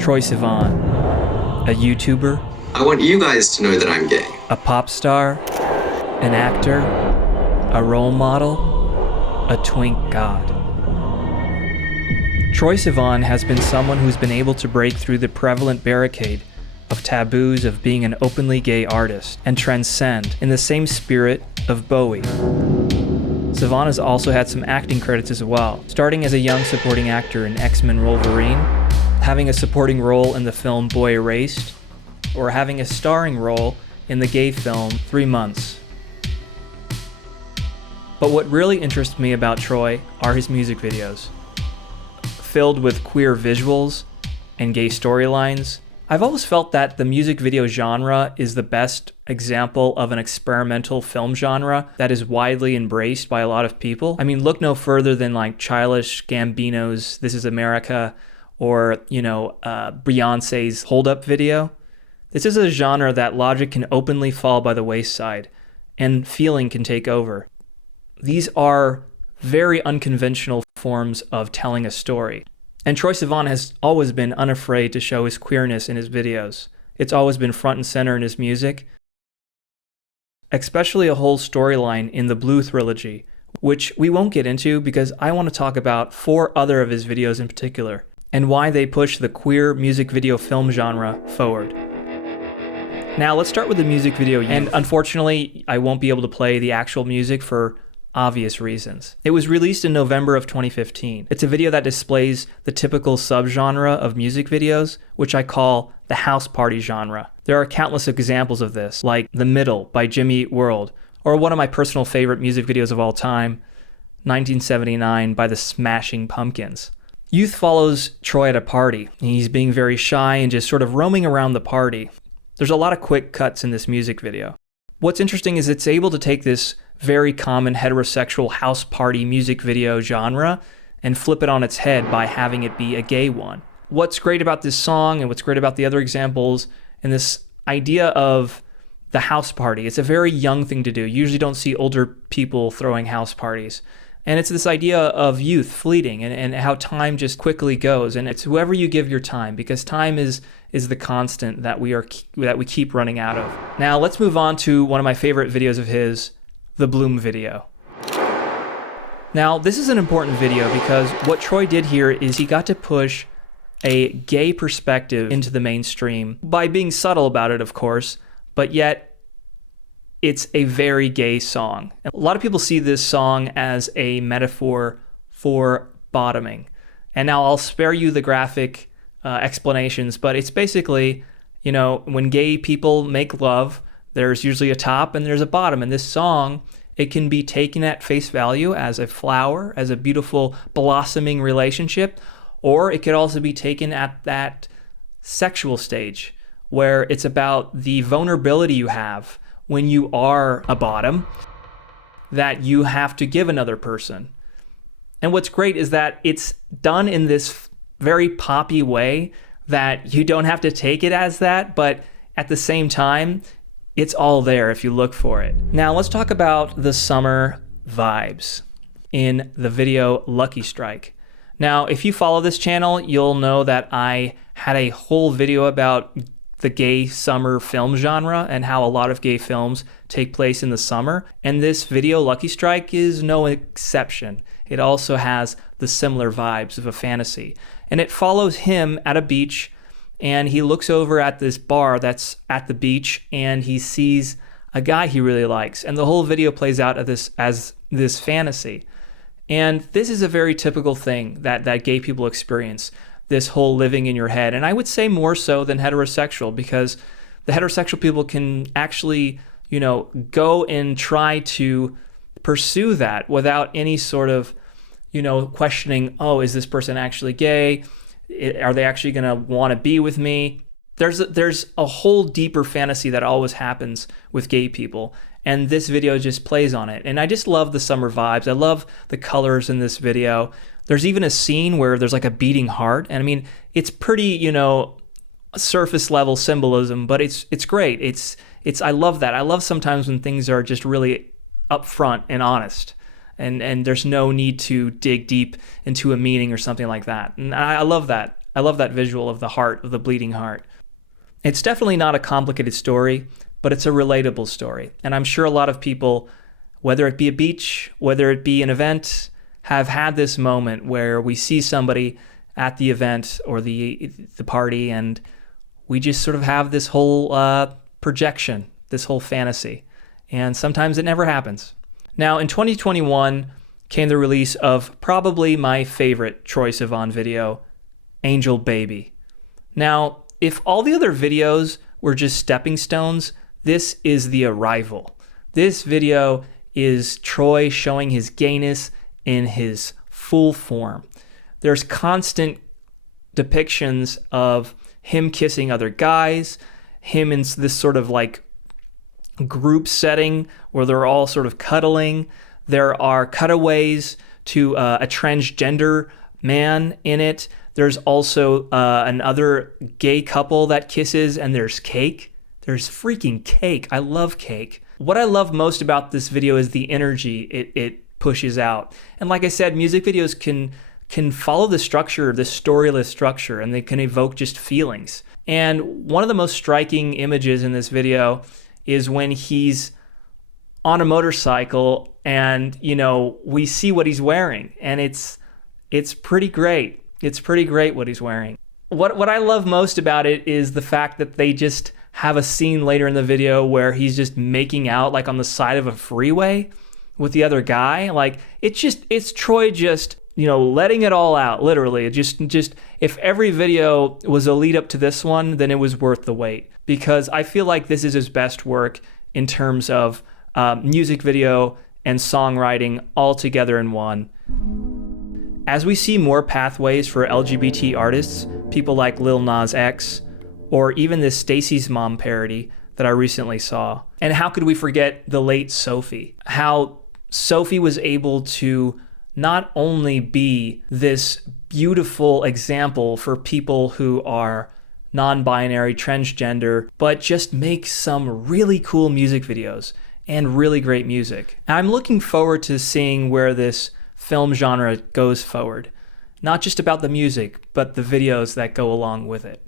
Troye Sivan, a YouTuber, I want you guys to know that I'm gay. a pop star, an actor, a role model, a twink god. Troye Sivan has been someone who's been able to break through the prevalent barricade of taboos of being an openly gay artist and transcend in the same spirit of Bowie. Sivan has also had some acting credits as well, starting as a young supporting actor in X-Men Wolverine, having a supporting role in the film Boy Erased, or having a starring role in the gay film 3 Months. But what really interests me about Troye are his music videos. Filled with queer visuals and gay storylines, I've always felt that the music video genre is the best example of an experimental film genre that is widely embraced by a lot of people. I mean, look no further than like Childish Gambino's This Is America or, Beyonce's Hold Up video. This is a genre that logic can openly fall by the wayside and feeling can take over. These are very unconventional forms of telling a story. And Troye Sivan has always been unafraid to show his queerness in his videos. It's always been front and center in his music, especially a whole storyline in the Blue trilogy, which we won't get into because I want to talk about 4 other of his videos in particular, and why they push the queer music video film genre forward. Now let's start with the music video, and unfortunately I won't be able to play the actual music for obvious reasons. It was released in November of 2015. It's a video that displays the typical subgenre of music videos, which I call the house party genre. There are countless examples of this, like The Middle by Jimmy Eat World, or one of my personal favorite music videos of all time, 1979 by the Smashing Pumpkins. Youth follows Troye at a party. He's being very shy and just sort of roaming around the party. There's a lot of quick cuts in this music video. What's interesting is it's able to take this very common heterosexual house party music video genre and flip it on its head by having it be a gay one. What's great about this song and what's great about the other examples and this idea of the house party, it's a very young thing to do. You usually don't see older people throwing house parties. And it's this idea of youth fleeting and how time just quickly goes. And it's whoever you give your time, because time is the constant that we keep running out of. Now let's move on to one of my favorite videos of his, the Bloom video. Now this is an important video because what Troye did here is he got to push a gay perspective into the mainstream by being subtle about it, of course, but yet it's a very gay song. A lot of people see this song as a metaphor for bottoming. And now I'll spare you the graphic explanations, but it's basically, when gay people make love, there's usually a top and there's a bottom. And this song, it can be taken at face value as a flower, as a beautiful blossoming relationship, or it could also be taken at that sexual stage where it's about the vulnerability you have when you are a bottom that you have to give another person. And what's great is that it's done in this very poppy way that you don't have to take it as that, but at the same time, it's all there if you look for it. Now let's talk about the summer vibes in the video Lucky Strike. Now, if you follow this channel, you'll know that I had a whole video about the gay summer film genre and how a lot of gay films take place in the summer. And this video, Lucky Strike, is no exception. It also has the similar vibes of a fantasy. And it follows him at a beach, and he looks over at this bar that's at the beach, and he sees a guy he really likes. And the whole video plays out as this fantasy. And this is a very typical thing that gay people experience, this whole living in your head. And I would say more so than heterosexual, because the heterosexual people can actually, go and try to pursue that without any sort of, questioning, oh, is this person actually gay? Are they actually going to want to be with me? There's a whole deeper fantasy that always happens with gay people. And this video just plays on it. And I just love the summer vibes. I love the colors in this video. There's even a scene where there's like a beating heart. And I mean, it's pretty, surface level symbolism, but it's great. I love that. I love sometimes when things are just really upfront and honest. And there's no need to dig deep into a meaning or something like that. And I love that. I love that visual of the heart, of the bleeding heart. It's definitely not a complicated story, but it's a relatable story. And I'm sure a lot of people, whether it be a beach, whether it be an event, have had this moment where we see somebody at the event or the party, and we just sort of have this whole projection, this whole fantasy. And sometimes it never happens. Now, in 2021 came the release of probably my favorite Troye Sivan video, Angel Baby. Now, if all the other videos were just stepping stones, this is the arrival. This video is Troye showing his gayness in his full form. There's constant depictions of him kissing other guys, him in this sort of like group setting where they're all sort of cuddling. There are cutaways to a transgender man in it. There's also another gay couple that kisses, and there's cake. There's freaking cake. I love cake. What I love most about this video is the energy it pushes out. And like I said, music videos can follow the structure, the storyless structure, and they can evoke just feelings. And one of the most striking images in this video is when he's on a motorcycle and, we see what he's wearing, and it's pretty great. It's pretty great what he's wearing. What I love most about it is the fact that they just have a scene later in the video where he's just making out like on the side of a freeway with the other guy. Like it's Troye just, letting it all out, literally. It just if every video was a lead up to this one, then it was worth the wait, because I feel like this is his best work in terms of music video and songwriting all together in one. As we see more pathways for LGBT artists, people like Lil Nas X, or even this Stacy's Mom parody that I recently saw. And how could we forget the late Sophie? How Sophie was able to not only be this beautiful example for people who are non-binary, transgender, but just make some really cool music videos and really great music. And I'm looking forward to seeing where this film genre goes forward. Not just about the music, but the videos that go along with it.